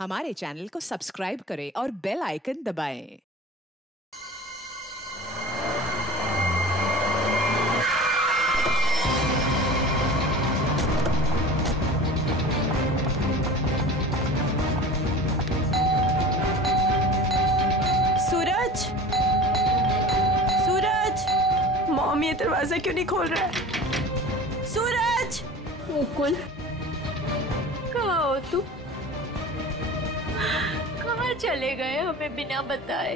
हमारे चैनल को सब्सक्राइब करें और बेल आइकन दबाएं। सूरज, सूरज, मॉम ये दरवाजा क्यों नहीं खोल रहा है? सूरज, मुकुल, कहाँ हो तुम? कहाँ चले गए हमें बिना बताए?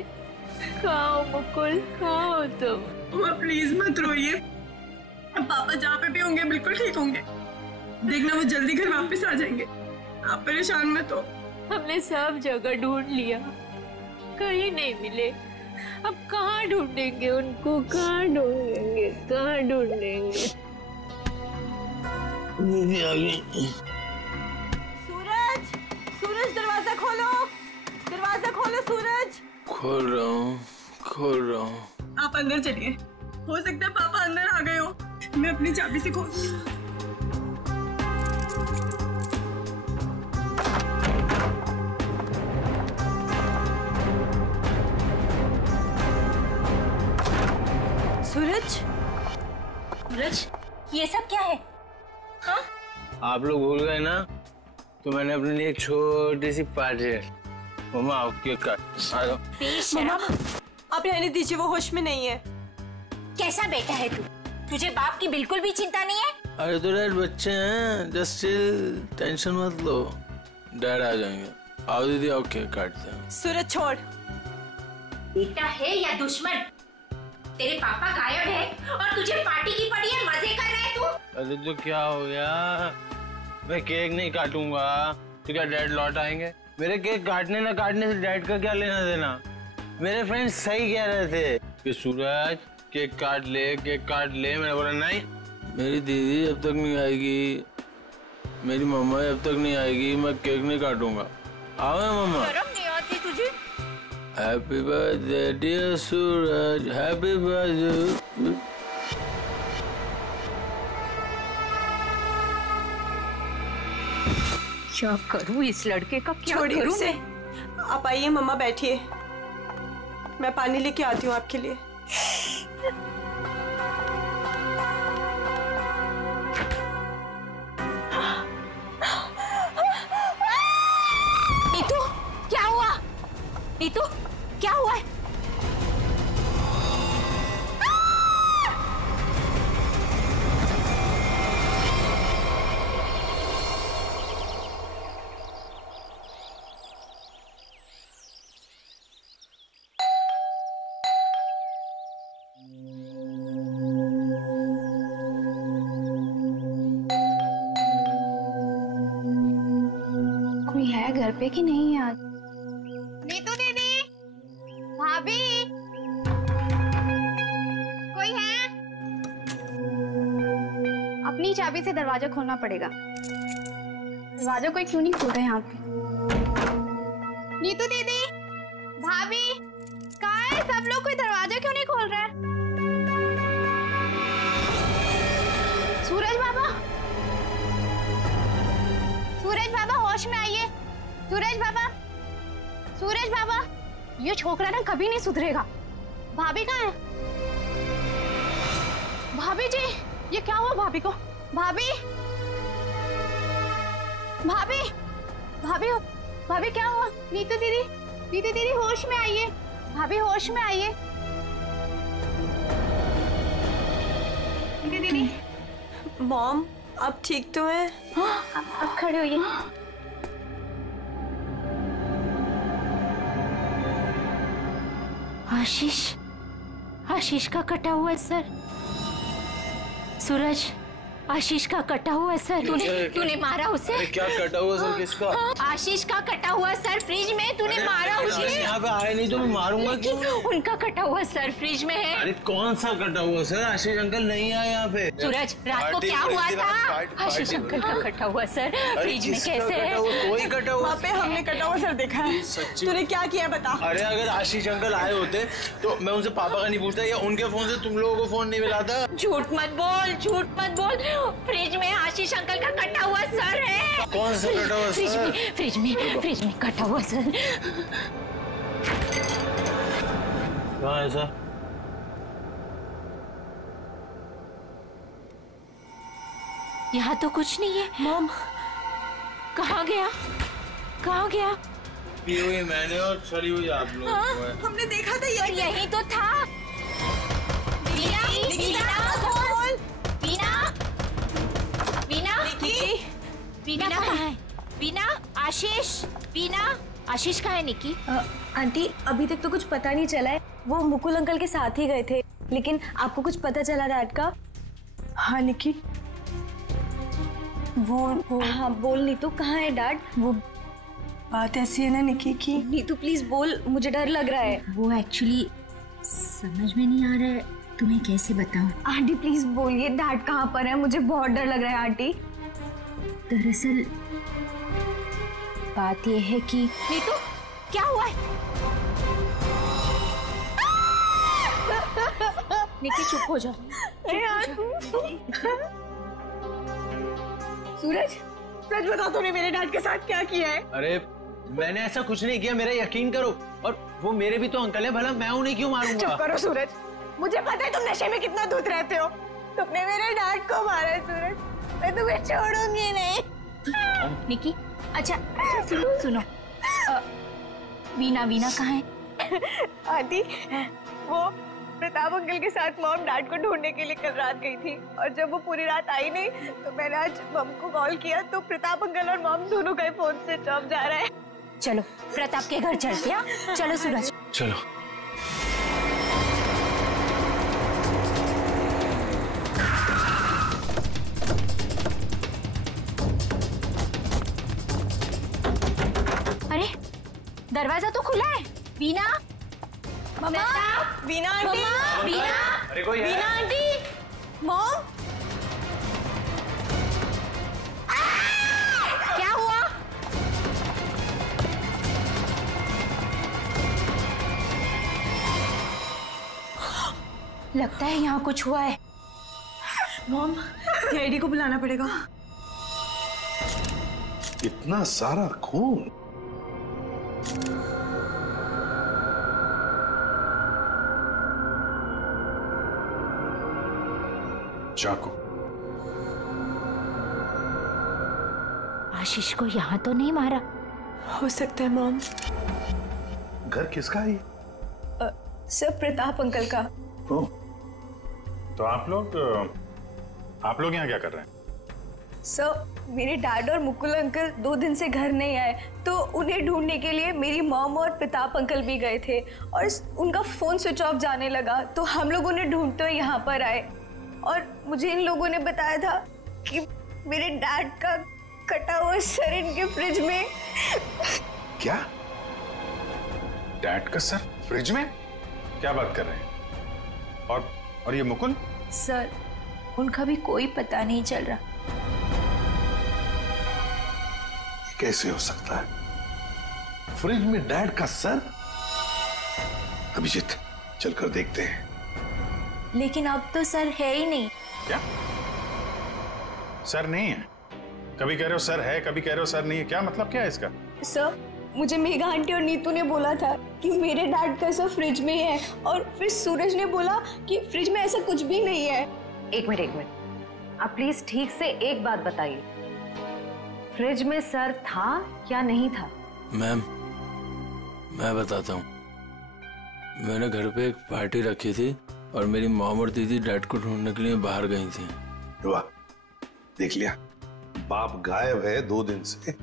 कहाँ हो मुकुल, कहाँ हो तुम? माँ प्लीज मत रोइए, अब पापा जहाँ पे भी होंगे बिल्कुल ठीक होंगे। देखना वो जल्दी घर वापस आ जाएंगे, आप परेशान मत हो। हमने सब जगह ढूंढ लिया, कहीं नहीं मिले। अब कहाँ ढूंढेंगे उनको, कहाँ ढूंढेंगे, कहाँ ढूंढेंगे? सूरज, सूरज दरवाजा खोलो, दरवाजा खोलो सूरज। खोल रहा हूँ। आप अंदर चलिए, हो सकता है पापा अंदर आ गए हो। मैं अपनी चाबी से खोल। सूरज, सूरज, ये सब क्या है? हाँ? आप लोग भूल गए ना, तो मैंने अपने लिए एक छोटी सी पार्टी है। मम्मा आओ, केक काट। आ जाओ। मम्मा, आप रहने दीजिए, वो होश में नहीं है। कैसा बेटा है तू? तुझे बाप की बिल्कुल भी चिंता नहीं है? अरे तो डैड बच्चे हैं, जस्ट चिल, टेंशन मत लो, डैड आ जाएंगे। आओ दीदी, आओ केक काटते हैं। सूरज छोड़। बेटा है या दुश्मन? तेरे पापा गायब है और तुझे पार्टी की पड़ी है, मजे कर रहा है तू? अरे तो क्या हो गया, मैं केक नहीं काटूंगा तो क्या डैड लौट आएंगे? मेरे केक काटने ना काटने से डैड का क्या लेना देना? मेरे फ्रेंड्स सही कह रहे थे कि सूरज केक काट ले, केक काट ले। मैंने बोला नहीं, मेरी दीदी जब तक नहीं आएगी, मेरी मम्मा जब तक नहीं आएगी, मैं केक नहीं काटूंगा। आओ मम्मा। शर्म नहीं आती तुझे? हैप्पी बर्थडे डियर सूरज, हैप्पी बर्थडे। क्या करूं इस लड़के का, क्या छोड़िए करूं उसे। मैं? आप आइए मम्मा, बैठिए, मैं पानी लेके आती हूँ आपके लिए। नीतू, क्या हुआ? नीतू, क्या हुआ है? कोई है घर पे कि नहीं आज? नीतू दीदी, भाभी, कोई है? अपनी चाबी से दरवाजा खोलना पड़ेगा। दरवाजा कोई क्यों नहीं खोल रहा है यहाँ पे? नीतू दीदी, भाभी, कहाँ है सब लोग? कोई दरवाजा क्यों नहीं खोल रहा है? सूरज बाबा, सूरज बाबा होश में आइए। सूरज बाबा, सूरज बाबा, ये छोकरा ना कभी नहीं सुधरेगा। भाभी कहाँ है? भाभी जी, ये क्या हुआ भाभी को? भाभी, भाभी, भाभी, भाभी क्या हुआ? नीतू दीदी, नीतू दीदी होश में आइए। भाभी होश में आइए। नीतू दीदी, मॉम, आप ठीक तो हैं? हाँ, अब खड़े होइए। आशीष, आशीष का कटा हुआ है सर। सूरज, आशीष का कटा हुआ है सर। तूने मारा उसे? अरे क्या कटा हुआ सर? किसका? आशीष का कटा हुआ सर, फ्रिज में। तूने मारा उसे? यहाँ पे आए नहीं तो मैं मारूंगा क्यों? उनका कटा हुआ सर फ्रिज में है। अरे कौन सा कटा हुआ सर? आशीष अंकल नहीं आए यहाँ पे। सूरज, रात को क्या हुआ था? आशीष अंकल का कटा हुआ सर फ्रिज में। कैसे है? कोई कटा हुआ? वहाँ पे हमने कटा हुआ सर देखा है। तूने क्या किया बता? अरे अगर आशीष अंकल आए होते तो मैं उनसे पापा का नहीं पूछता या उनके फोन से तुम लोगों को फोन नहीं मिलाता। झूठ मत बोल, झूठ मत बोल। फ्रिज में आशीष अंकल का कटा हुआ सर है। कौन सा कटा हुआ सर? फ्रिज में कटा हुआ सर। कहाँ है सर? यहाँ तो कुछ नहीं है। मॉम कहाँ गया? पी हुई मैंने और चली हुई आप लोग। हमने देखा था यही तो था। बीना कहाँ है? बीना, आशीष कहाँ है? निकी आंटी अभी तक तो कुछ पता नहीं चला है। वो मुकुल अंकल के साथ ही गए थे, लेकिन आपको कुछ पता चला डैड का? हाँ निकी, वो हाँ बोल नीतू, कहाँ है डैड? वो बात ऐसी है ना निकी की। नीतू प्लीज बोल, मुझे डर लग रहा है। वो एक्चुअली समझ में नहीं आ रहा है, तुम्हें कैसे बताऊं? आंटी प्लीज बोलिए डैड कहाँ पर है, मुझे बहुत डर लग रहा है आंटी। दरअसल बात यह है कि नीतू क्या हुआ है? निकी चुप हो जाओ। सूरज, सच बता तूने मेरे डैड के साथ क्या किया है? अरे मैंने ऐसा कुछ नहीं किया, मेरा यकीन करो। और वो मेरे भी तो अंकल है, भला मैं उन्हें क्यों मारूंगा? चुप करो सूरज, मुझे पता है तुम नशे में कितना दूध रहते हो। तुमने मेरे डैड को मारा है सूरज, मैं तुम्हें छोड़ूंगी नहीं। निकी अच्छा सुनो वीना कहाँ है? आंटी वो प्रताप अंकल के साथ मॉम डैड को ढूंढने के लिए कल रात गई थी, और जब वो पूरी रात आई नहीं तो मैंने आज मॉम को कॉल किया तो प्रताप अंकल और मॉम दोनों का फोन स्विच ऑफ जा रहा है। चलो प्रताप के घर चलते हैं। चलो सूरज चलो। अरे दरवाजा तो खुला है। वीना, मम्मा, वीना आंटी, वीना, अरे कोई है? वीना आंटी, मॉम, क्या हुआ? लगता है यहाँ कुछ हुआ है। मॉम सीआईडी को बुलाना पड़ेगा। इतना सारा खून। चाकू। आशीष को यहाँ तो नहीं मारा? हो सकता है मॉम। घर किसका है? सर प्रताप अंकल का। ओह, तो आप लोग यहाँ क्या कर रहे हैं? सर मेरे डैड और मुकुल अंकल 2 दिन से घर नहीं आए, तो उन्हें ढूंढने के लिए मेरी मॉम और प्रताप अंकल भी गए थे, और उनका फोन स्विच ऑफ जाने लगा तो हम लोग उन्हें ढूंढते हुए यहाँ पर आए, और मुझे इन लोगों ने बताया था कि मेरे डैड का कटा हुआ सर इनके फ्रिज में। क्या? डैड का सर फ्रिज में? क्या बात कर रहे हैं? और ये मुकुल? सर उनका भी कोई पता नहीं चल रहा। कैसे हो सकता है? फ्रिज में डैड का सर? अभिजीत चलकर देखते हैं। लेकिन अब तो सर है ही नहीं। क्या? सर नहीं है? कभी कह रहे हो सर है, कभी कह रहे हो सर नहीं है, क्या मतलब क्या है इसका? सर मुझे मेघा आंटी और नीतू ने बोला था कि मेरे डैड का सर फ्रिज में है, और फिर सूरज ने बोला कि फ्रिज में ऐसा कुछ भी नहीं है। एक मिनट, आप प्लीज ठीक से एक बात बताइए, फ्रिज में सर था या नहीं था? मैम मैं बताता हूँ, मैंने घर पे एक पार्टी रखी थी और मेरी मॉम और दीदी डैड को ढूंढने के लिए बाहर गई थी। वाह, देख लिया, बाप गायब है 2 दिन से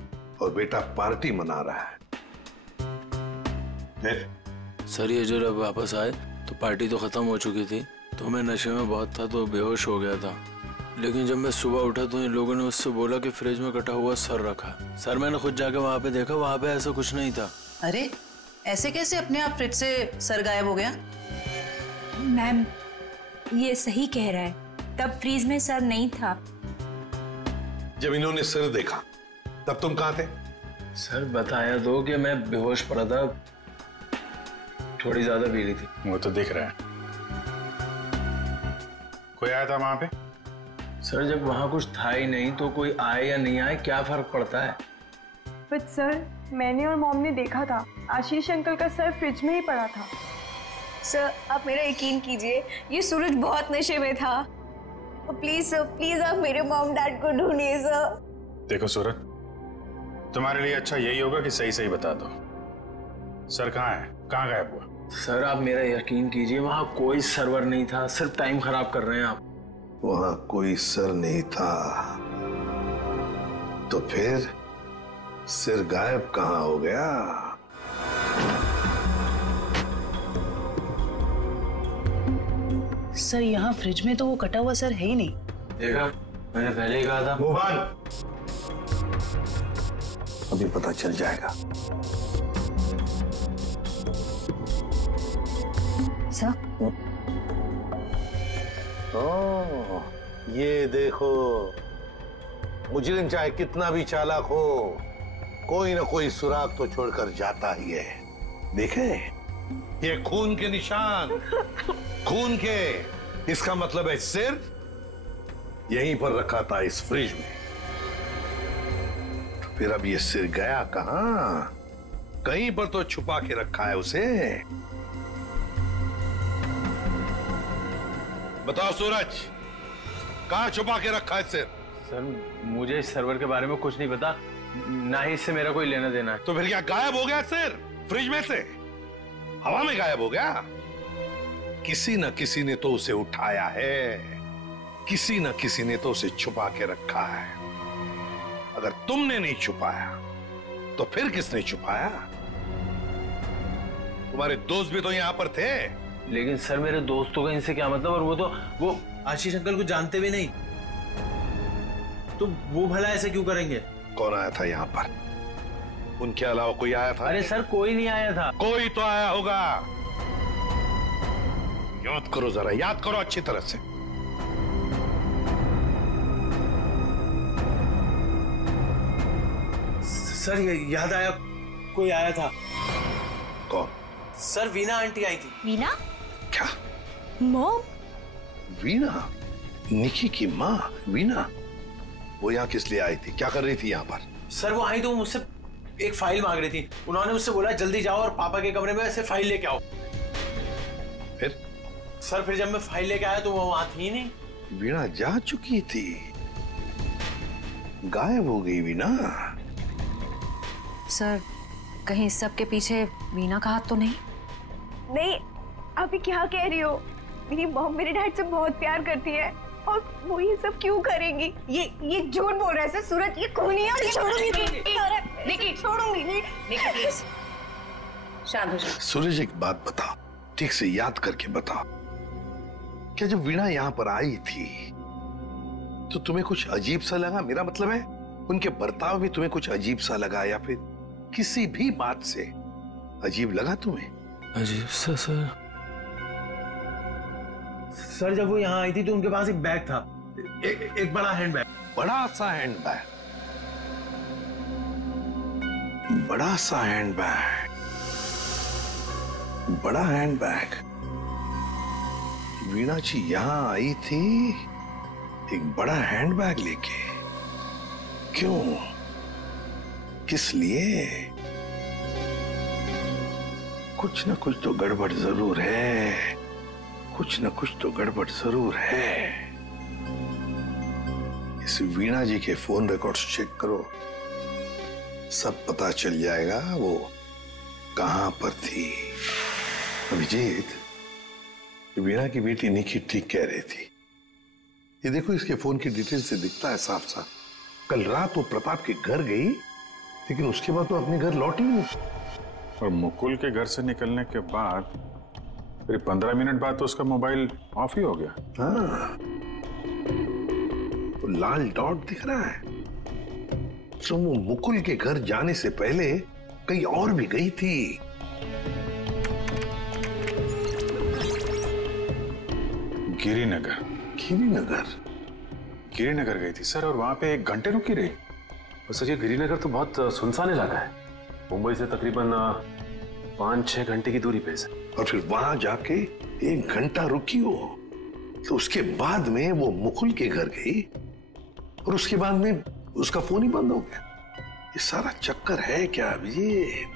और बेटा पार्टी मना रहा है। सर ये जो जब वापस आए तो पार्टी तो खत्म हो चुकी थी, तो मैं नशे में बहुत था तो बेहोश हो गया था। लेकिन जब मैं सुबह उठा तो इन लोगों ने मुझसे बोला कि फ्रिज में कटा हुआ सर रखा। सर मैंने खुद जाके वहाँ पे देखा, वहाँ पे ऐसा कुछ नहीं था। अरे ऐसे कैसे अपने आप फ्रिज से सर गायब हो गया? मैम ये सही कह रहा है, तब फ्रीज में सर नहीं था। जब इन्होंने सर देखा तब तुम कहाँ थे? सर बताया दो कि मैं बेहोश पड़ा था, थोड़ी ज्यादा पी ली थी। वो तो दिख रहा है। कोई आया था वहां पे? सर जब वहाँ कुछ था ही नहीं तो कोई आए या नहीं आए क्या फर्क पड़ता है? बट सर मैंने और मॉम ने देखा था आशीष अंकल का सर फ्रिज में ही पड़ा था। सर आप मेरा यकीन कीजिए, ये सूरज बहुत नशे में था। प्लीज सर, प्लीज आप मेरे मॉम डैड को ढूंढिए सर। देखो सूरज, तुम्हारे लिए अच्छा यही होगा कि सही सही बता दो, सर कहाँ है, कहाँ गायब हुआ? सर आप मेरा यकीन कीजिए, वहाँ कोई सर्वर नहीं था, सिर्फ टाइम खराब कर रहे हैं आप। वहां कोई सर नहीं था तो फिर सिर गायब कहाँ हो गया? सर यहाँ फ्रिज में तो वो कटा हुआ सर है ही नहीं। देखा, मैंने पहले ही कहा था। मोहन, अभी पता चल जाएगा। सर ओह, ये देखो, मुजरिम चाहे कितना भी चालाक हो, कोई ना कोई सुराग तो छोड़कर जाता ही है। देखे, ये खून के निशान, खून के। इसका मतलब है सिर यहीं पर रखा था इस फ्रिज में। तो फिर अब ये सिर गया कहां? कहीं पर तो छुपा के रखा है उसे। बताओ सूरज, कहां छुपा के रखा है सिर? सर मुझे इस सर्वर के बारे में कुछ नहीं पता, ना ही इससे मेरा कोई लेना देना है। तो फिर क्या गायब हो गया सिर फ्रिज में से? हवा में गायब हो गया? किसी न किसी ने तो उसे उठाया है, किसी न किसी ने तो उसे छुपा के रखा है। अगर तुमने नहीं छुपाया तो फिर किसने छुपाया? तुम्हारे दोस्त भी तो यहां पर थे। लेकिन सर मेरे दोस्तों का इनसे क्या मतलब? और वो आशीष अंकल को जानते भी नहीं, तो वो भला ऐसे क्यों करेंगे? कौन आया था यहाँ पर? उनके अलावा कोई आया था? अरे सर कोई नहीं आया था। कोई तो आया होगा। याद करो जरा, याद करो अच्छी तरह से। सर ये याद आया, कोई आया था। कौन? सर वीना आंटी आई थी। वीना? क्या? मॉम? वीना? निकी की माँ वीना? वो यहाँ किस लिए आई थी? क्या कर रही थी यहाँ पर? सर वो आई तो मुझसे एक फाइल मांग रही थी। उन्होंने मुझसे बोला जल्दी जाओ और पापा के कमरे में ऐसे फाइल लेके आओ। फिर? सर फिर जब मैं फाइल लेके आया तो वो वहां थी ही नहीं। वीना जा चुकी थी, गायब हो गई वीना। सर कहीं इस सब के पीछे वीना का हाथ तो नहीं? नहीं, आप ये क्या कह रही हो? मेरी मॉम मेरे डैड से बहुत प्यार करती है और वो ये सब क्यों करेंगी? ये झूठ बोल रहा है सर। सूरज ये खूनी है और ये छोड़ूंगी नहीं, छोड़ूंगी नहीं। प्लीज शांत हो जाओ। सूरज एक बात बताओ, ठीक से याद करके बताओ, क्या जब वीणा यहाँ पर आई थी तो तुम्हें कुछ अजीब सा लगा? मेरा मतलब है उनके बर्ताव में तुम्हें कुछ अजीब सा लगा, या फिर किसी भी बात से अजीब लगा तुम्हें? अजीब सा? सर जब वो यहाँ आई थी तो उनके पास एक बैग था, एक बड़ा हैंड बैग। बड़ा सा हैंड बैग? बड़ा सा हैंड बैग? बड़ा हैंड बैग? वीणा जी यहां आई थी एक बड़ा हैंड बैग लेके? क्यों? किस लिए? कुछ ना कुछ तो गड़बड़ जरूर है, कुछ ना कुछ तो गड़बड़ जरूर है। इस वीणा जी के फोन रिकॉर्ड्स चेक करो, सब पता चल जाएगा वो कहां पर थी। अभिजीत, वीणा की बेटी निकी ठीक कह रही थी। ये देखो, इसके फोन की डिटेल से दिखता है साफ साफ, कल रात वो प्रताप के घर गई लेकिन उसके बाद तो अपने घर लौटी नहीं। और मुकुल के घर से निकलने के बाद करीब 15 मिनट बाद तो उसका मोबाइल ऑफ ही हो गया। हाँ, तो लाल डॉट दिख रहा है, तो वो मुकुल के घर जाने से पहले कहीं और भी गई थी। गिरिनगर। गिरिनगर गई थी सर, और वहां पे 1 घंटे रुकी रही। और सर ये गिरिनगर तो बहुत सुनसान इलाका है, मुंबई से तकरीबन 5-6 घंटे की दूरी पे है। और फिर वहां जाके 1 घंटा रुकी हो, तो उसके बाद में वो मुकुल के घर गई और उसके बाद में उसका फोन ही बंद हो गया। ये सारा चक्कर है क्या अभिजीत?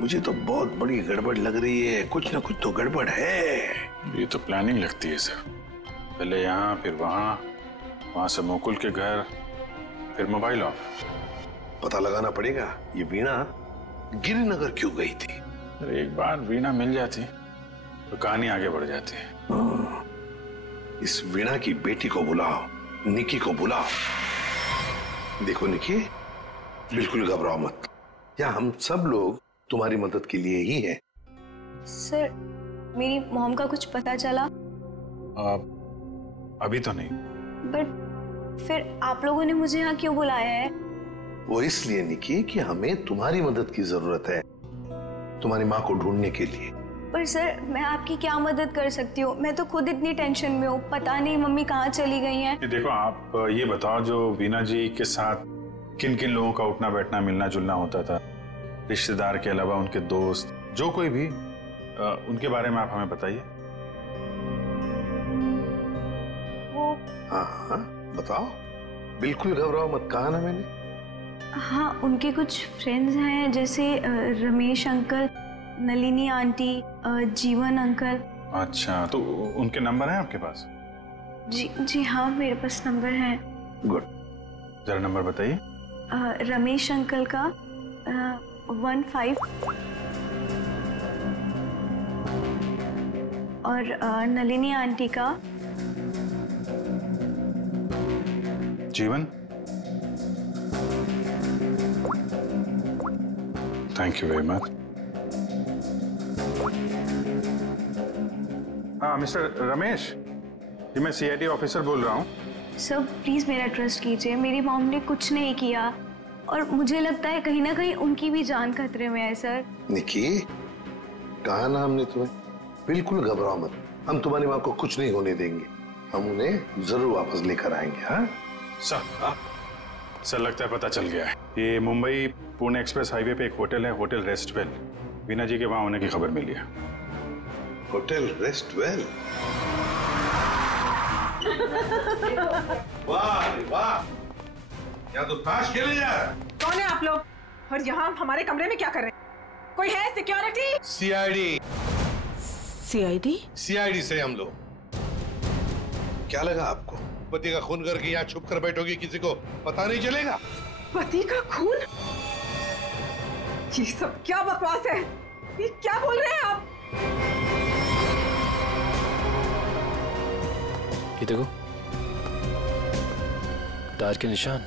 मुझे तो बहुत बड़ी गड़बड़ लग रही है, कुछ ना कुछ तो गड़बड़ है। ये तो प्लानिंग लगती है सर, पहले यहाँ फिर वहां से मुकुल के घर, फिर मोबाइल ऑफ। पता लगाना पड़ेगा ये वीणा गिरिनगर क्यों गई थी। अरे एक बार वीणा मिल जाती तो कहानी आगे बढ़ जाती है। इस वीणा की बेटी को बुलाओ, निकी को बुलाओ। देखो निकी, बिल्कुल घबराओ मत, यहाँ हम सब लोग तुम्हारी मदद के लिए ही हैं। सर, मेरी मॉम का कुछ पता चला? अभी तो नहीं। बट फिर आप लोगों ने मुझे यहाँ क्यों बुलाया है? वो इसलिए निकी कि हमें तुम्हारी मदद की जरूरत है, तुम्हारी माँ को ढूंढने के लिए। पर सर, मैं आपकी क्या मदद कर सकती हूँ? मैं तो खुद इतनी टेंशन में हूँ, पता नहीं मम्मी कहाँ चली गई हैं। देखो आप ये बताओ, जो वीणा जी के साथ किन किन लोगों का उठना बैठना मिलना जुलना होता था, रिश्तेदार के अलावा उनके दोस्त, जो कोई भी, उनके बारे में आप हमें बताइए। वो हाँ बताओ, बिल्कुल घबराओ मत, कहा ना मैंने। हाँ, उनके कुछ फ्रेंड्स हैं, जैसे रमेश अंकल, नलिनी आंटी, जीवन अंकल। अच्छा, तो उनके नंबर हैं आपके पास? जी हाँ, मेरे पास नंबर है। गुड, जरा नंबर बताइए। रमेश अंकल का 15 और नलिनी आंटी का। जीवन, थैंक यू वेरी मच। हाँ मिस्टर रमेश, जी मैं CID ऑफिसर बोल रहा हूँ। सर प्लीज मेरा ट्रस्ट कीजिए, मेरी मॉम ने कुछ नहीं किया और मुझे लगता है कहीं ना कहीं उनकी भी जान खतरे में है। सर निकी, कहा ना हमने तुम्हें, बिल्कुल घबराओ मत, हम तुम्हारी माँ को कुछ नहीं होने देंगे, हम उन्हें जरूर वापस लेकर आएंगे। हाँ सर लगता है पता चल गया है। ये मुंबई पुणे एक्सप्रेस हाईवे पे एक होटल है, होटल रेस्टवेल। वीणा जी के वहां होने की खबर मिली है। होटल रेस्टवेल? वाह वाह, यहाँ तो ताश खेले जा रहा है। कौन है आप लोग और यहाँ हमारे कमरे में क्या कर रहे हैं? कोई है सिक्योरिटी? CID से हम लोग। क्या लगा आपको, पति का खून करके यहाँ छुप कर बैठोगी, किसी को पता नहीं चलेगा? पति का खून? ये सब क्या बकवास है? ये क्या बोल रहे हैं आप? ये देखो, टायर के निशान,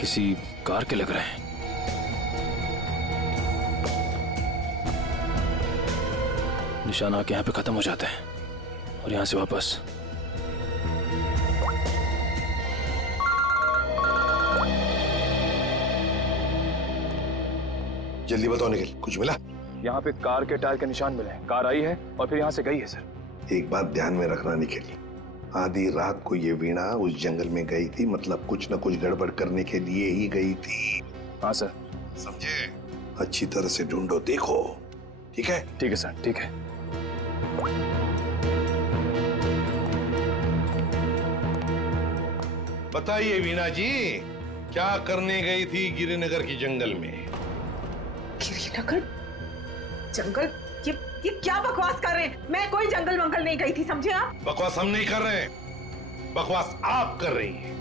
किसी कार के लग रहे हैं। निशान आके यहाँ पे खत्म हो जाते हैं और यहाँ से वापस। जल्दी बताओ निखिल, कुछ मिला? यहाँ पे कार के टायर के निशान मिले, कार आई है और फिर यहाँ से गई है सर। एक बात ध्यान में रखना निखिल, आधी रात को ये वीणा उस जंगल में गई थी, मतलब कुछ न कुछ गड़बड़ करने के लिए ही गई थी। हाँ सर। समझे? अच्छी तरह से ढूंढो, देखो। ठीक है? ठीक है सर, ठीक है। बताइए वीणा जी, क्या करने गई थी गिरिनगर की जंगल में? गिरिनगर जंगल? ये क्या बकवास कर रहे हैं? मैं कोई जंगल वंगल नहीं गई थी, समझे आप? बकवास हम नहीं कर रहे हैं, बकवास आप कर रही हैं।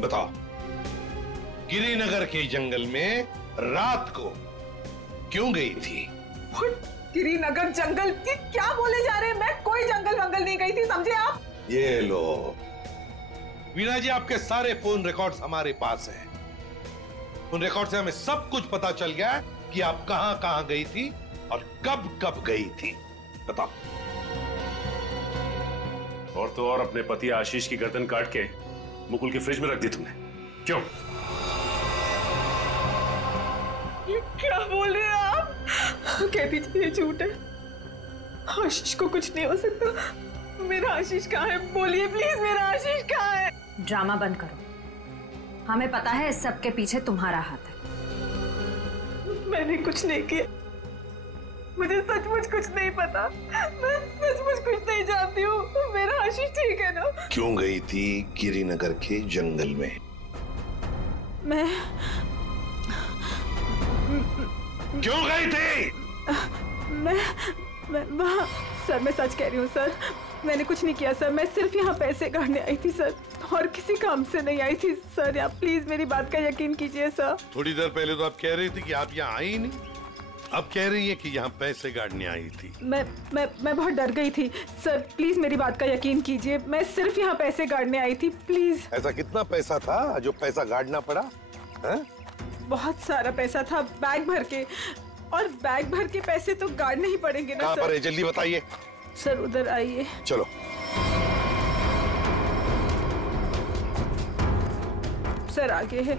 बताओ, गिरिनगर के जंगल में रात को क्यों गई थी? गिरिनगर जंगल? क्या बोले जा रहे हैं? मैं कोई जंगल वंगल नहीं गई थी, समझे आप? ये लो वीणा जी, आपके सारे फोन रिकॉर्ड्स हमारे पास हैं। उन रिकॉर्ड से हमें सब कुछ पता चल गया कि आप कहां कहां गई थी और कब कब गई थी। बताओ। और तो और अपने पति आशीष की गर्दन काट के मुकुल की फ्रिज में रख दी तुमने, क्यों? ये क्या बोल रहे हैं आप? कह दीजिए ये झूठ है, आशीष को कुछ नहीं हो सकता। मेरा आशीष कहाँ है? बोलिए प्लीज, मेरा आशीष कहाँ है? ड्रामा बंद करो, हमें पता है इस सब के पीछे तुम्हारा हाथ है। मैंने कुछ नहीं किया, मुझे सचमुच कुछ नहीं पता, मैं सचमुच कुछ नहीं जानती हूँ। मेरा आशीष ठीक है ना? क्यों गई थी गिरिनगर के जंगल में? मैं क्यों गई थी? मैं वहाँ, सर मैं सच कह रही हूँ सर, मैंने कुछ नहीं किया सर, मैं सिर्फ यहाँ पैसे काटने आई थी सर, और किसी काम से नहीं आई थी सर। आप प्लीज मेरी बात का यकीन कीजिए सर। थोड़ी देर पहले तो आप कह रही थी कि आप यहाँ आई ही नहीं, अब कह रही है कि यहाँ पैसे काटने आई थी। मैं बहुत डर गई थी सर, प्लीज मेरी बात का यकीन कीजिए, मैं सिर्फ यहाँ पैसे काटने आई थी, प्लीज। ऐसा कितना पैसा था जो पैसा काटना पड़ा? है? बहुत सारा पैसा था, बैग भर के, और बैग भर के पैसे तो गाड़ने ही पड़ेंगे ना। कहाँ पर है, जल्दी बताइए। सर उधर आइए। चलो। सर आगे है।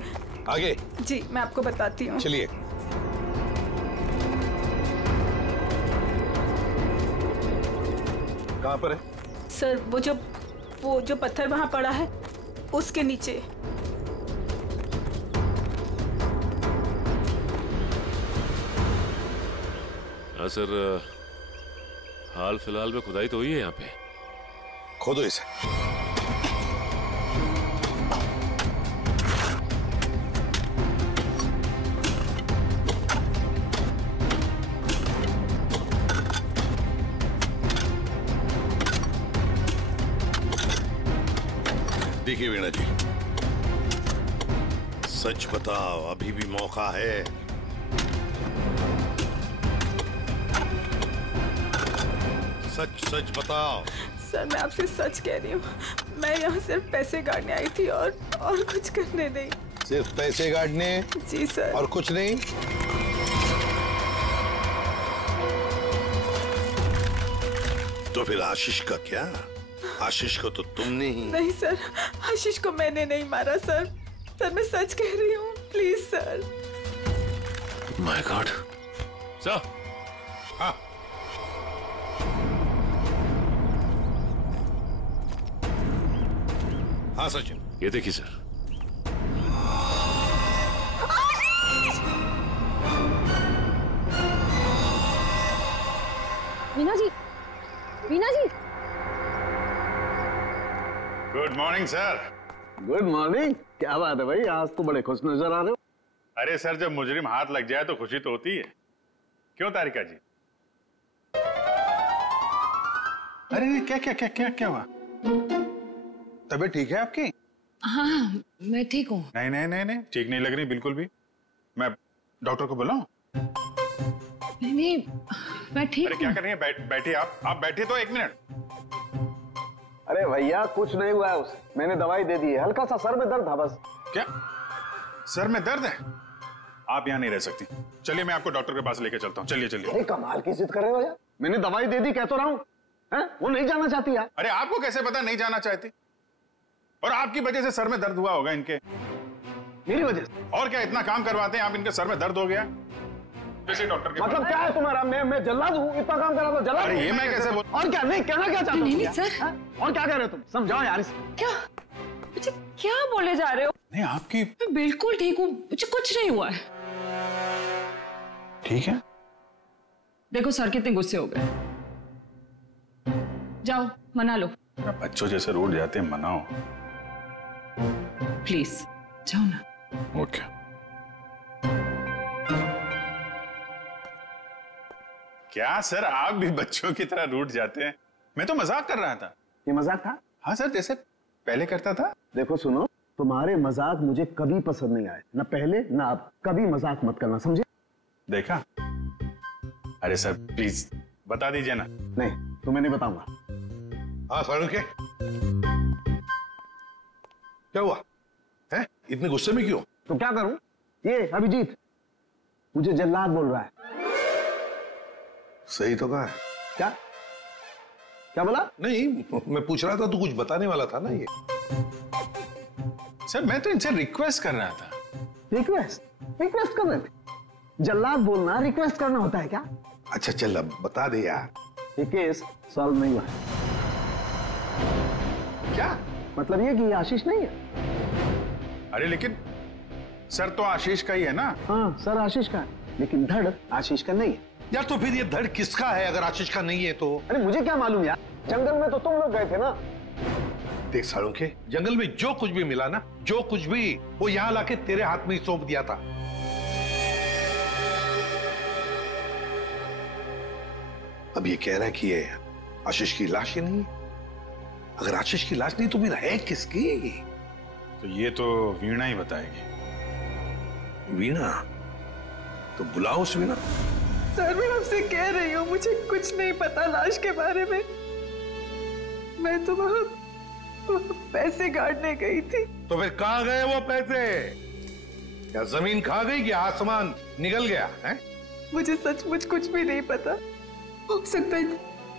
आगे? जी मैं आपको बताती हूँ। चलिए। कहाँ पर है? सर वो जो पत्थर वहाँ पड़ा है उसके नीचे। हाँ सर, हाल फिलहाल में खुदाई तो हुई है यहाँ पे। खोदो इसे। देखिए वीणा जी, सच बताओ, अभी भी मौका है। सच बताओ। सर मैं आपसे सच कह रही हूँ, मैं यहाँ सिर्फ पैसे काटने आई थी और कुछ करने नहीं। सिर्फ पैसे काटने? जी सर। और कुछ नहीं? तो फिर आशीष का क्या? आशीष को तो तुमने ही। नहीं सर, आशीष को मैंने नहीं मारा सर, सर मैं सच कह रही हूँ, please sir. My god. Sir. हाँ। हाँ सचिन, ये देखिए sir. Veena ji, Veena ji. Good morning sir. Good morning. क्या बात है भाई, आज तो बड़े खुश नजर आ रहे हो। अरे सर, जब मुजरिम हाथ लग जाए तो खुशी तो होती है, क्यों तारिका जी? अरे क्या क्या क्या क्या क्या हुआ? तबीयत ठीक है आपकी? हाँ मैं ठीक हूँ। नहीं नहीं नहीं नहीं, ठीक नहीं लग रही बिल्कुल भी। मैं डॉक्टर को बुलाऊं? नहीं मैं ठीक। अरे क्या कर रही है? बैठिए आप बैठिए तो 1 मिनट। अरे भैया कुछ नहीं हुआ है उसे, मैंने दवाई दे दी है, हल्का सा सर में दर्द था बस। क्या सर में दर्द है? आप यहाँ नहीं रह सकती, चलिए मैं आपको डॉक्टर के पास लेके चलता हूँ। चलिए चलिए। अरे कमाल की जिद कर रहे हो यार, मैंने दवाई दे दी, कह तो रहा हूँ। वो नहीं जाना चाहती यार। अरे आपको कैसे पता नहीं जाना चाहती? और आपकी वजह से सर में दर्द हुआ होगा इनके। मेरी वजह से? और क्या, इतना काम करवाते हैं आप, इनके सर में दर्द हो गया। डॉक्टर के मतलब क्या है तुम्हारा? मैं जल्लाद हूँ, इतना काम करा तो जल्लाद। अरे ये मैं कैसे बोल? और क्या नहीं कहना क्या चाहते हो? नहीं सर। और क्या कह रहे हो तुम? समझाओ यार इसे। क्या मुझे क्या बोले जा रहे हो? नहीं आपकी। मैं बिल्कुल ठीक हूँ, मुझे कुछ नहीं हुआ है। ठीक है। देखो सर कितने गुस्से हो गए, जाओ मना लो। बच्चों जैसे रोड जाते हैं, मनाओ प्लीज, जाओ ना। ओके। क्या सर, आप भी बच्चों की तरह रूठ जाते हैं? मैं तो मजाक कर रहा था। ये मजाक था? हाँ सर, जैसे पहले करता था। देखो सुनो, तुम्हारे मजाक मुझे कभी पसंद नहीं आए, ना पहले ना अब। कभी मजाक मत करना, समझे? देखा? अरे सर प्लीज बता दीजिए ना। नहीं, तुम्हें नहीं बताऊंगा। हाँ फारूक है, क्या हुआ है? इतने गुस्से में क्यों? तो क्या करूं? ये अभिजीत मुझे जल्लाद बोल रहा है। सही तो कहा है। क्या क्या बोला? नहीं, मैं पूछ रहा था, तू कुछ बताने वाला था ना। ये सर मैं तो इनसे रिक्वेस्ट कर रहा था। रिक्वेस्ट कर रहे थे? जल्लाद बोलना रिक्वेस्ट करना होता है क्या? अच्छा चल अब बता दे यार। ये केस सॉल्व नहीं हुआ है। क्या मतलब ये कि ये आशीष नहीं है। अरे लेकिन सर तो आशीष का ही है ना। हाँ सर आशीष का है, लेकिन धड़ आशीष का नहीं है। यार तो फिर ये धड़ किसका है अगर आशीष का नहीं है तो? अरे मुझे क्या मालूम यार, जंगल में तो तुम लोग गए थे ना। देख सालुंखे, जंगल में जो कुछ भी मिला ना, जो कुछ भी, वो यहां लाके तेरे हाथ में ही सौंप दिया था। अब ये कह रहा है कि ये आशीष की लाश ही नहीं है। अगर आशीष की लाश नहीं तो फिर है किसकी? तो ये तो वीणा ही बताएगी। वीणा? तो बुलाओ उस वीणा। सर मैं आपसे कह रही हूँ, मुझे कुछ नहीं पता लाश के बारे में। मैं तो वहाँ पैसे गाड़ने गई थी। तो फिर कहाँ गए वो पैसे? क्या जमीन खा गई कि आसमान निकल गया है? मुझे सचमुच कुछ भी नहीं पता। हो सकता है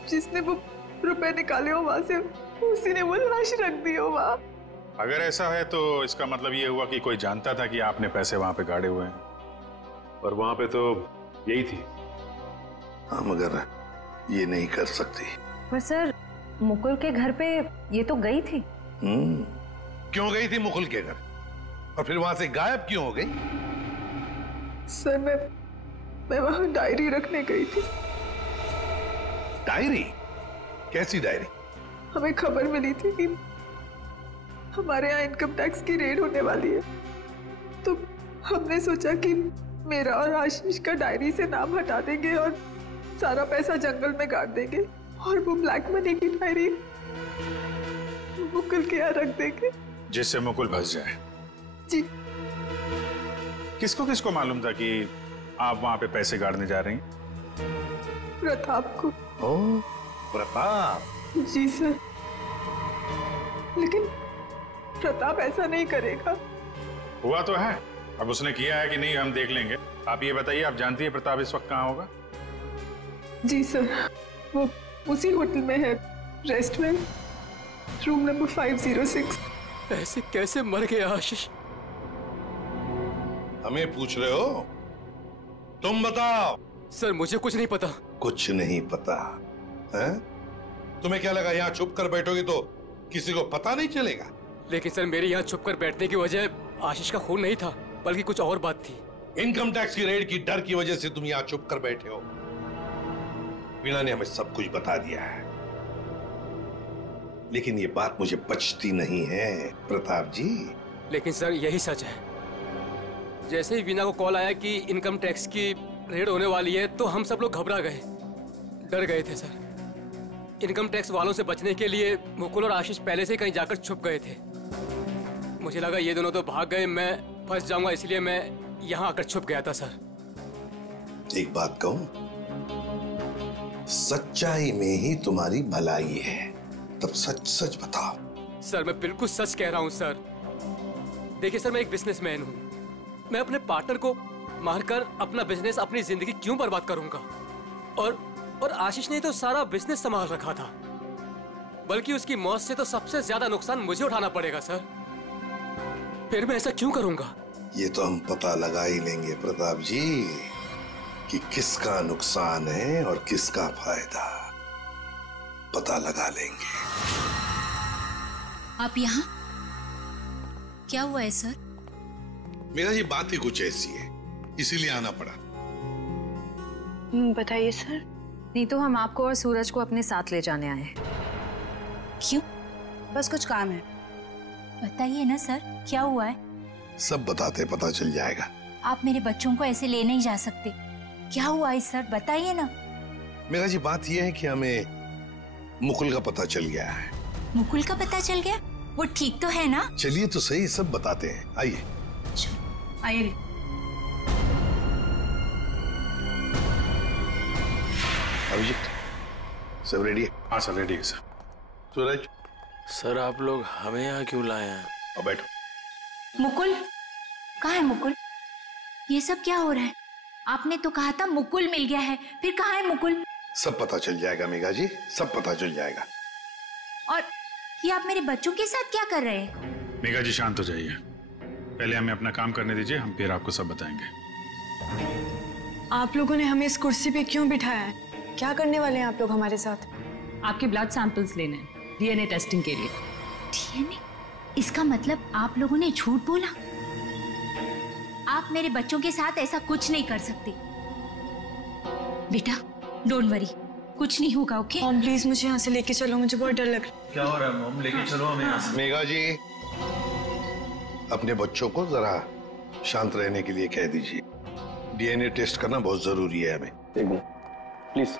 जिसने वो रुपए निकाले हो वहां से, उसी ने वो लाश रख दी हो वहां। अगर ऐसा है तो इसका मतलब ये हुआ कि कोई जानता था कि आपने पैसे वहां पे गाड़े हुए हैं, और वहां पे तो यही थी। हाँ मगर ये नहीं कर सकती। पर सर मुकुल के घर पे ये तो गई थी। क्यों गई थी मुकुल के घर? और फिर वहां से गायब क्यों हो गई? सर मैं वहां डायरी रखने गई थी। डायरी? कैसी डायरी? हमें खबर मिली थी कि हमारे यहाँ इनकम टैक्स की रेड होने वाली है, तो हमने सोचा कि मेरा और आशीष का डायरी से नाम हटा देंगे और सारा पैसा जंगल में गाड़ देंगे, और वो ब्लैक मनी की डायरी मुकुल के यहाँ रख देंगे, जिससे मुकुल फंस जाए। जी। किसको किसको मालूम था कि आप वहां पे पैसे गाड़ने जा रही हैं? प्रताप को। ओह, प्रताप? जी सर, लेकिन प्रताप ऐसा नहीं करेगा। हुआ तो है, अब उसने किया है कि नहीं हम देख लेंगे। आप ये बताइए, आप जानती है प्रताप इस वक्त कहाँ होगा? जी सर, वो उसी होटल में है, रेस्टोरेंट, रूम नंबर 506। ऐसे कैसे मर गया आशीष? हमें पूछ रहे हो? तुम बताओ। सर मुझे कुछ नहीं पता। कुछ नहीं पता है? तुम्हें क्या लगा यहाँ छुप कर बैठोगे तो किसी को पता नहीं चलेगा? लेकिन सर मेरे यहाँ छुप कर बैठने की वजह आशीष का खून नहीं था, बल्कि कुछ और बात थी। इनकम टैक्स की रेड की डर की वजह से तुम यहाँ छुप कर बैठे हो। वीणा ने हमें सब कुछ बता दिया है, लेकिन ये बात मुझे बचती नहीं है प्रताप जी। लेकिन सर यही सच है। जैसे ही वीणा को कॉल आया कि इनकम टैक्स की रेड होने वाली है, तो हम सब लोग घबरा गए, डर गए थे सर। इनकम टैक्स वालों से बचने के लिए मुकुल और आशीष पहले से कहीं जाकर छुप गए थे। मुझे लगा ये दोनों तो भाग गए, मैं फंस जाऊंगा, इसलिए मैं यहाँ आकर छुप गया था सर। एक बात कहूं, सच्चाई में ही तुम्हारी भलाई है, तब सच सच बताओ। सर मैं बिल्कुल सच कह रहा हूँ सर। देखिए सर, मैं एक बिजनेसमैन हूँ। मैं अपने पार्टनर को मारकर अपना बिजनेस, अपनी जिंदगी क्यों बर्बाद करूंगा? और आशीष ने तो सारा बिजनेस संभाल रखा था, बल्कि उसकी मौत से तो सबसे ज्यादा नुकसान मुझे उठाना पड़ेगा सर। फिर मैं ऐसा क्यों करूंगा? ये तो हम पता लगा ही लेंगे प्रताप जी कि किसका नुकसान है और किसका फायदा, पता लगा लेंगे। आप यहाँ? क्या हुआ है सर? मेरा ये बात ही कुछ ऐसी है, इसीलिए आना पड़ा। बताइए सर। नहीं तो हम आपको और सूरज को अपने साथ ले जाने आए हैं। क्यों? बस कुछ काम है। बताइए ना सर, क्या हुआ है? सब बताते पता चल जाएगा। आप मेरे बच्चों को ऐसे ले नहीं जा सकते। क्या हुआ है सर, बताइए ना। मेरा जी बात यह है कि हमें मुकुल का पता चल गया है। मुकुल का पता चल गया? वो ठीक तो है ना? चलिए तो सही, सब बताते हैं, आइए। आइए। अभिजीत, सब रेडी है? हाँ सर, रेडी है सर। सूरज सर, आप लोग हमें यहाँ क्यों लाए हैं? अब बैठो। मुकुल कहाँ है? मुकुल, ये सब क्या हो रहा है? आपने तो कहा था मुकुल मिल गया है, फिर कहाँ है मुकुल? सब पता चल जाएगा मेघा जी, सब पता चल जाएगा। और ये आप मेरे बच्चों के साथ क्या कर रहे हैं? मेघा जी शांत हो जाइए, पहले हमें अपना काम करने दीजिए, हम फिर आपको सब बताएंगे। आप लोगों ने हमें इस कुर्सी पे क्यों बिठाया है? क्या करने वाले हैं आप लोग हमारे साथ? आपके ब्लड सैंपल्स लेने हैं डीएनए टेस्टिंग के लिए। डीएनए? इसका मतलब आप लोगों ने झूठ बोला? आप मेरे बच्चों के साथ ऐसा कुछ नहीं कर सकते। बेटा डोंट वरी, कुछ नहीं होगा। ओके मॉम प्लीज मुझे यहाँ से लेके चलो, मुझे बहुत डर लग रहा है। क्या हो रहा है मॉम? लेके चलो हमें यहाँ से। मेघा जी, अपने बच्चों को जरा शांत रहने के लिए कह दीजिए। डीएनए टेस्ट करना बहुत जरूरी है हमें। एक मिनट प्लीज।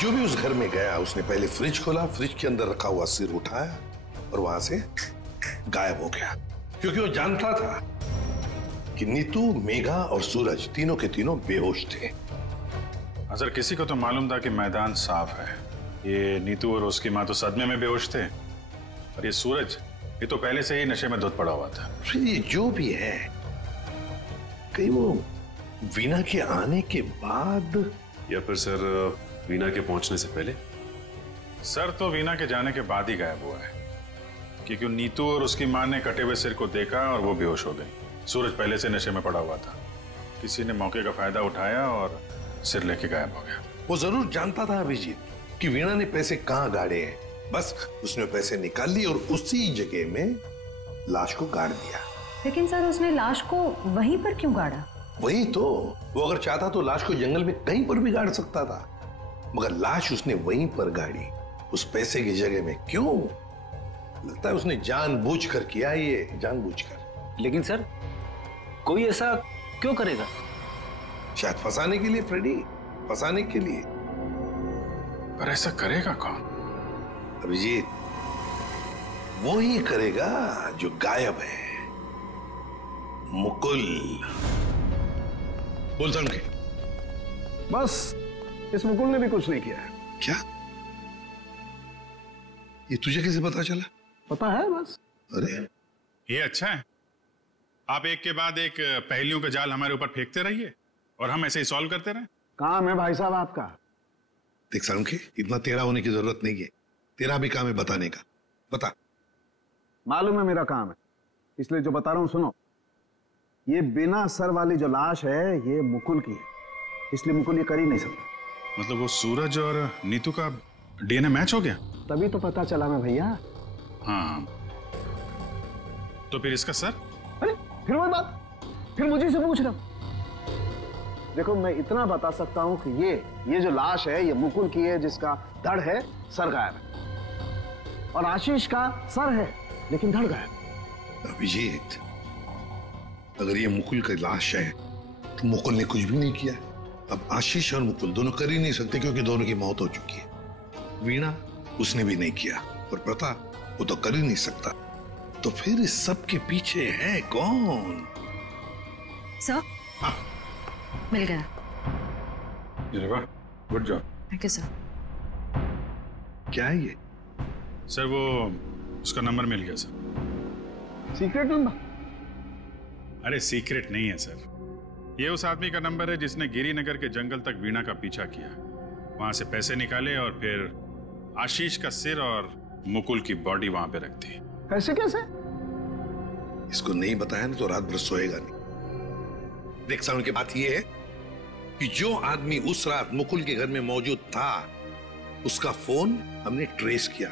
जो भी उस घर में गया उसने पहले फ्रिज खोला, फ्रिज के अंदर रखा हुआ सिर उठाया और वहां से गायब हो गया, क्योंकि वो जानता था कि नीतू, मेघा और सूरज तीनों के तीनों बेहोश थे। सर किसी को तो मालूम था कि मैदान साफ है। ये नीतू और उसकी माँ तो सदमे में बेहोश थे, और ये सूरज ये तो पहले से ही नशे में धुत पड़ा हुआ था। फिर ये जो भी है, कहीं वो वीना के आने के बाद या फिर सर वीना के पहुंचने से पहले? सर तो वीना के जाने के बाद ही गायब हुआ है, क्योंकि नीतू और उसकी मां ने कटे हुए सिर को देखा और वो बेहोश हो गई। सूरज पहले से नशे में पड़ा हुआ था, किसी ने मौके का फायदा उठाया और सिर लेके गायब हो गया। वो जरूर जानता था अभिजीत कि वीणा ने पैसे कहाँ गाड़े हैं, बस उसने पैसे निकाल लिए और उसी जगह में लाश को गाड़ दिया। लेकिन सर उसने लाश को वहीं पर क्यों गाड़ा? वही तो, वो अगर चाहता तो लाश को जंगल में कहीं पर भी गाड़ सकता था, मगर लाश उसने वहीं पर गाड़ी, उस पैसे की जगह में। क्यों? लगता है उसने जानबूझकर किया, ये जानबूझकर। लेकिन सर कोई ऐसा क्यों करेगा? शायद फंसाने के लिए फ्रेडी, फंसाने के लिए। पर ऐसा करेगा कौन? अभिजीत, वो ही करेगा जो गायब है, मुकुल। बोल के बस इस मुकुल ने भी कुछ नहीं किया है। क्या? ये तुझे कैसे पता चला? पता है बस। अरे ये अच्छा है, आप एक के बाद एक पहेलियों का जाल हमारे ऊपर फेंकते रहिए और हम ऐसे ही सॉल्व करते रहे। काम है भाई साहब आपका। देख सालुंखे, इतना टेढ़ा होने की जरूरत नहीं है, तेरा भी काम है बताने का। बता। मालूम है मेरा काम है, इसलिए जो बता रहा हूं सुनो। ये बिना सर वाली जो लाश है ये मुकुल की है, इसलिए मुकुल ये कर ही नहीं सकता। मतलब वो सूरज और नीतू का डीएनए मैच हो गया? तभी तो पता चला ना भैया। हाँ, तो फिर इसका सर? अरे फिर वही बात, फिर मुझे से पूछ रहा। देखो मैं इतना बता सकता हूं कि ये जो लाश है ये मुकुल की है, जिसका धड़ है, सर गायब है। और आशीष का सर है लेकिन धड़ गायब। अभिजीत, अगर ये मुकुल की लाश है तो मुकुल ने कुछ भी नहीं किया। अब आशीष और मुकुल दोनों कर ही नहीं सकते, क्योंकि दोनों की मौत हो चुकी है। वीणा, उसने भी नहीं किया, और प्रताप, वो तो कर ही नहीं सकता। तो फिर इस सब के पीछे है कौन? सर मिल गया। Good job. Thank you sir. क्या है ये? सर वो उसका नंबर मिल गया सर। Secret number? अरे सीक्रेट नहीं है सर, ये उस आदमी का नंबर है जिसने गिरिनगर के जंगल तक वीणा का पीछा किया, वहां से पैसे निकाले और फिर आशीष का सिर और मुकुल की बॉडी वहां पे रख दी। कैसे कैसे? इसको नहीं बताया ना तो रात भर सोएगा नहीं। देख साउंड की बात यह है कि जो आदमी उस रात मुकुल के घर में मौजूद था, उसका फोन हमने ट्रेस किया,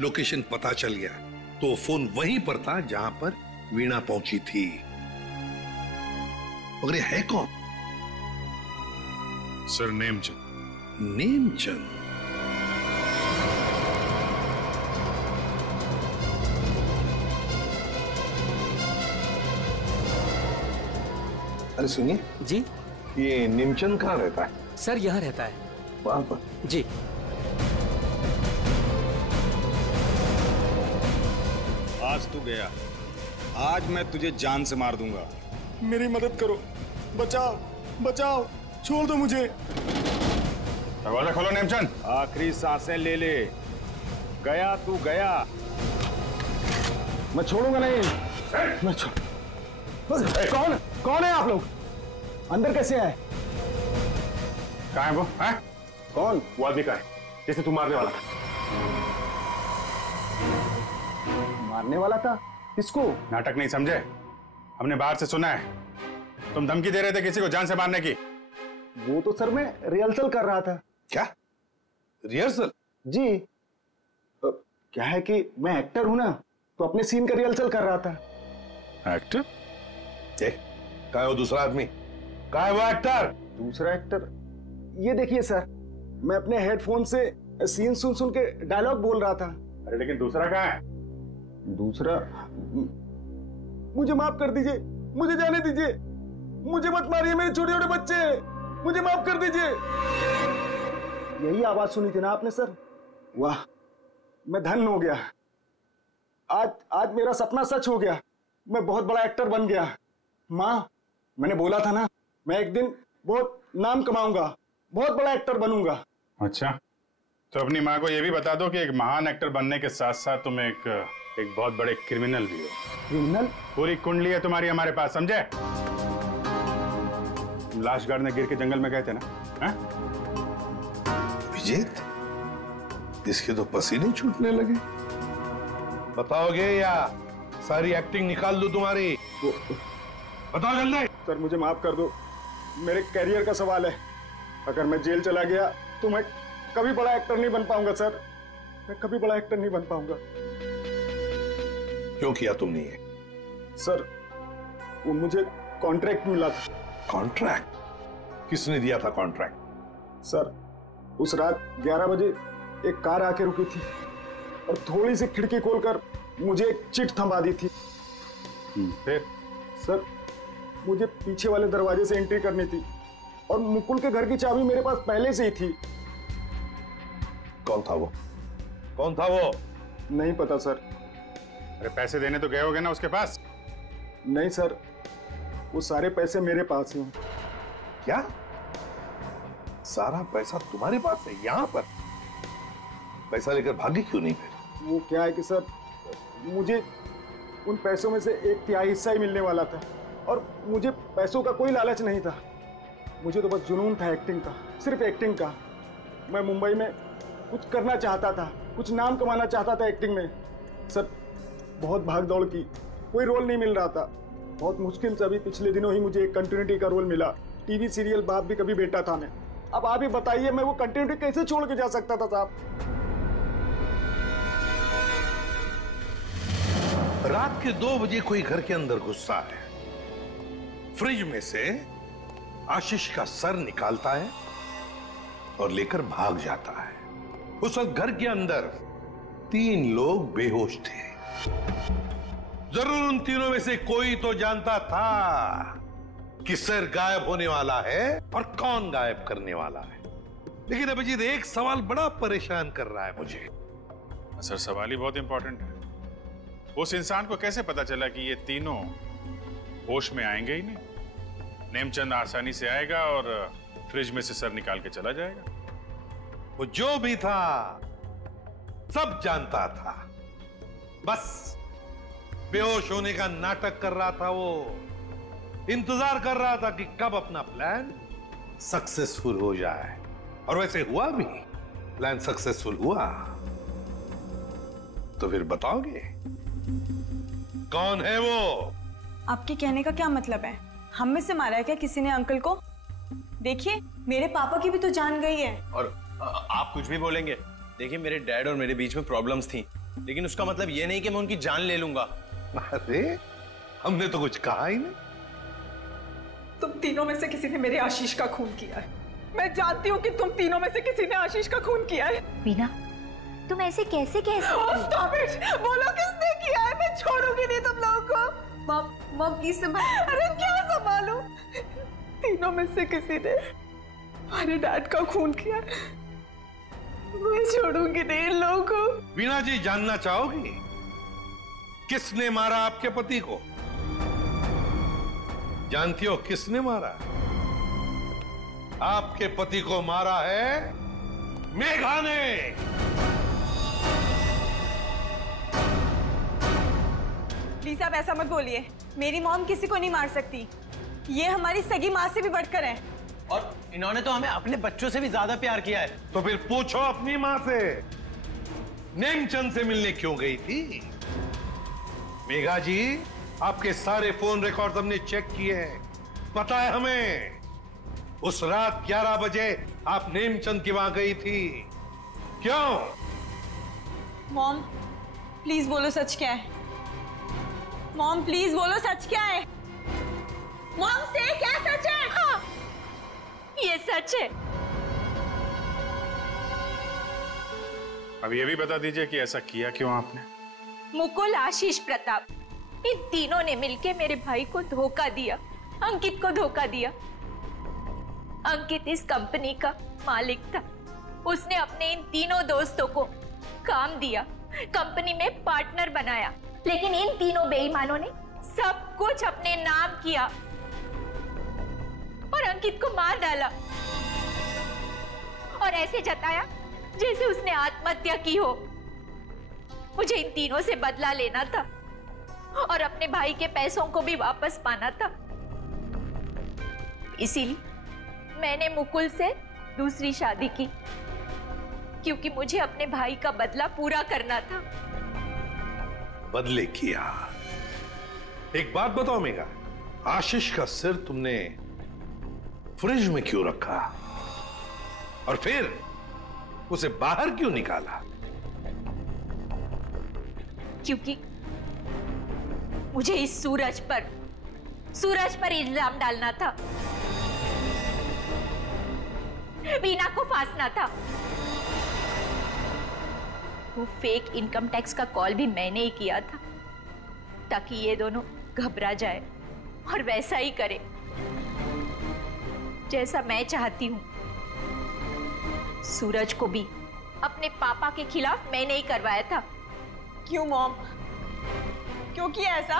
लोकेशन पता चल गया, तो फोन वहीं पर था जहां पर वीणा पहुंची थी। मगर ये है कौन? सर नेमचंद। नेमचंद? अरे सुनिए जी, ये नेमचंद कहाँ रहता है? सर यहाँ रहता है। वहां पर? जी। आज तू गया, आज मैं तुझे जान से मार दूंगा। मेरी मदद करो, बचाओ बचाओ, छोड़ दो मुझे। दरवाजा खोलो नेमचंद। आखिरी सांसें ले ले। गया तू गया। मैं छोड़ूंगा नहीं। मैं कौन है आप लोग? अंदर कैसे आए? कहाँ है वो? है? कौन? वो आदमी कहाँ है जिसे तू मारने वाला था? मारने वाला था? किसको? नाटक नहीं समझे, हमने बाहर से सुना है। तुम धमकी दे रहे थे किसी को जान से मारने की? वो तो सर मैं रिहर्सल कर रहा था। क्या रिहर्सल? जी क्या है कि मैं एक्टर हूं ना, तो अपने सीन का रिहर्सल कर रहा था। एक्टर? कहाँ है वो दूसरा आदमी? कहाँ है वो एक्टर? दूसरा एक्टर ये देखिए सर, मैं अपने हेडफोन से सीन सुन सुन के डायलॉग बोल रहा था। अरे लेकिन दूसरा कहाँ है? दूसरा मुझे माफ कर दीजिए, मुझे जाने दीजिए, मुझे मत मारिए, मेरे छोटे छोटे बच्चे, मुझे माफ कर दीजिए। यही आवाज सुनी थी ना आपने सर? वाह, मैं धन्य हो गया। आज मेरा सपना सच हो गया, मैं बहुत बड़ा एक्टर बन गया। माँ, मैंने बोला था ना, मैं एक दिन बहुत नाम कमाऊंगा, बहुत बड़ा एक्टर बनूंगा। अच्छा, तो अपनी माँ को यह भी बता दो कि एक महान एक्टर बनने के साथ साथ तुम एक बहुत बड़े क्रिमिनल भी हो। क्रिमिनल? पूरी कुंडली है तुम्हारी हमारे पास, समझे? तुम लाश गाड़ने गिर के जंगल में गए थे ना? विजेत, इसके तो पसीने छूटने लगे। बताओगे या सारी एक्टिंग निकाल दूं तुम्हारी? बताओ जल्दी। सर मुझे माफ कर दो, मेरे करियर का सवाल है। अगर मैं जेल चला गया तो मैं कभी बड़ा एक्टर नहीं बन पाऊंगा सर, मैं कभी बड़ा एक्टर नहीं बन पाऊंगा। क्यों किया तुमने ये? सर वो मुझे कॉन्ट्रैक्ट मिला था। कॉन्ट्रैक्ट? किसने दिया था कॉन्ट्रैक्ट? सर उस रात 11 बजे एक कार आके रुकी थी और थोड़ी सी खिड़की खोलकर मुझे एक चिट थमा दी थी। फिर? सर मुझे पीछे वाले दरवाजे से एंट्री करनी थी और मुकुल के घर की चाबी मेरे पास पहले से ही थी। कौन था वो? कौन था वो? नहीं पता सर। अरे पैसे देने तो गए होगे ना उसके पास? नहीं सर, वो सारे पैसे मेरे पास ही हैं। क्या? सारा पैसा तुम्हारे पास है? यहाँ पर पैसा लेकर भागी क्यों नहीं फिर? वो क्या है कि सर, मुझे उन पैसों में से 1/3 हिस्सा ही मिलने वाला था और मुझे पैसों का कोई लालच नहीं था। मुझे तो बस जुनून था एक्टिंग का, सिर्फ एक्टिंग का। मैं मुंबई में कुछ करना चाहता था, कुछ नाम कमाना चाहता था एक्टिंग में। सर बहुत भाग दौड़ की, कोई रोल नहीं मिल रहा था। बहुत मुश्किल से अभी पिछले दिनों ही मुझे एक कंटिन्यूटी का रोल मिला। टीवी सीरियल बाप भी कभी बेटा था मैं। अब आप ही बताइए, मैं वो कंटिन्यूटी कैसे छोड़ के जा सकता था साहब? रात के 2 बजे कोई घर के अंदर घुसता है, फ्रिज में से आशीष का सर निकालता है और लेकर भाग जाता है। उस वक्त घर के अंदर 3 लोग बेहोश थे। जरूर उन तीनों में से कोई तो जानता था कि सर गायब होने वाला है और कौन गायब करने वाला है। लेकिन अभिजीत, एक सवाल बड़ा परेशान कर रहा है मुझे। सर सवाल ही बहुत इंपॉर्टेंट है। उस इंसान को कैसे पता चला कि ये तीनों होश में आएंगे ही नहीं? नेमचंद आसानी से आएगा और फ्रिज में से सर निकाल के चला जाएगा। वो जो भी था सब जानता था, बस बेहोश होने का नाटक कर रहा था। वो इंतजार कर रहा था कि कब अपना प्लान सक्सेसफुल हो जाए, और वैसे हुआ भी। प्लान सक्सेसफुल हुआ। तो फिर बताओगे कौन है वो? आपके कहने का क्या मतलब है? हम में से मारा है क्या किसी ने अंकल को? देखिए, मेरे पापा की भी तो जान गई है। और आप कुछ भी बोलेंगे? देखिए, मेरे डैड और मेरे बीच में प्रॉब्लम्स थी, लेकिन उसका मतलब ये नहीं कि मैं उनकी जान ले लूंगा। अरे हमने तो कुछ कहा ही नहीं। तुम तीनों में से किसी ने मेरे आशीष का खून किया है। मैं जानती हूँ कि तुम तीनों में से किसी ने आशीष का खून किया है। वीना, तुम ऐसे कैसे कह सकती हो? बोलो किसने किया है? मैं छोड़ूंगी नहीं तुम लोगों को। मॉम प्लीज संभालो। अरे क्या संभालूं? तीनों में से किसी ने हमारे डैड का खून किया। मैं छोड़ूंगी नहीं इन लोगों को। वीणा जी, जानना चाहोगी किसने मारा आपके पति को? जानती हो किसने मारा? आपके पति को मारा है मेघा ने। प्लीज आप ऐसा मत बोलिए। मेरी मॉम किसी को नहीं मार सकती। ये हमारी सगी माँ से भी बढ़कर है। और इन्होंने तो हमें अपने बच्चों से भी ज्यादा प्यार किया है। तो फिर पूछो अपनी माँ से, नेमचंद से मिलने क्यों गई थी? मेघा जी, आपके सारे फोन रिकॉर्ड हमने चेक किए हैं। पता है हमें। उस रात 11 बजे आप नेमचंद की वहां गई थी, क्यों? मॉम प्लीज बोलो सच क्या है। मॉम प्लीज बोलो सच क्या है। मॉम से क्या सच है? हाँ, ये सच है। अब ये भी बता दीजिए कि ऐसा किया क्यों आपने? मुकुल, आशीष, प्रताप, इन तीनों ने मिलकर मेरे भाई को धोखा दिया, अंकित को धोखा दिया। अंकित इस कंपनी का मालिक था। उसने अपने इन तीनों दोस्तों को काम दिया, कंपनी में पार्टनर बनाया, लेकिन इन तीनों बेईमानों ने सब कुछ अपने नाम किया और अंकित को मार डाला और ऐसे जताया जैसे उसने आत्महत्या की हो। मुझे इन तीनों से बदला लेना था और अपने भाई के पैसों को भी वापस पाना था। इसीलिए मैंने मुकुल से दूसरी शादी की, क्योंकि मुझे अपने भाई का बदला पूरा करना था। बदले किया। एक बात बताओ मेघा, आशीष का सिर तुमने फ्रिज में क्यों रखा और फिर उसे बाहर क्यों निकाला? क्योंकि मुझे इस सूरज पर इल्जाम डालना था, वीना को फांसना था। वो फेक इनकम टैक्स का कॉल भी मैंने ही किया था ताकि ये दोनों घबरा जाए और वैसा ही करे जैसा मैं चाहती हूं। सूरज को भी अपने पापा के खिलाफ मैंने ही करवाया था। क्यों मॉम, क्यों किया ऐसा?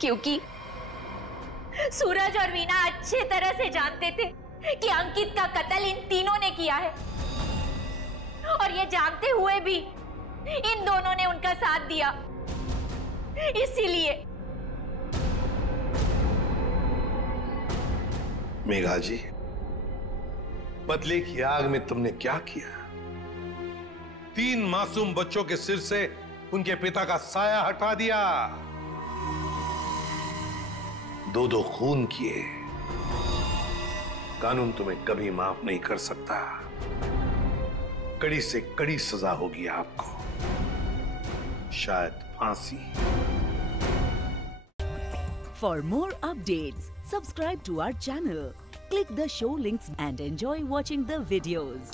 क्योंकि सूरज और वीना अच्छे तरह से जानते थे कि अंकित का कत्ल इन तीनों ने किया है और ये जानते हुए भी इन दोनों ने उनका साथ दिया। इसीलिए मेघा जी, बदले की आग में तुमने क्या किया? 3 मासूम बच्चों के सिर से उनके पिता का साया हटा दिया, 2 खून किए। कानून तुम्हें कभी माफ नहीं कर सकता। कड़ी से कड़ी सजा होगी आपको, शायद फांसी। For more updates, subscribe to our channel, click the show links and enjoy watching the videos.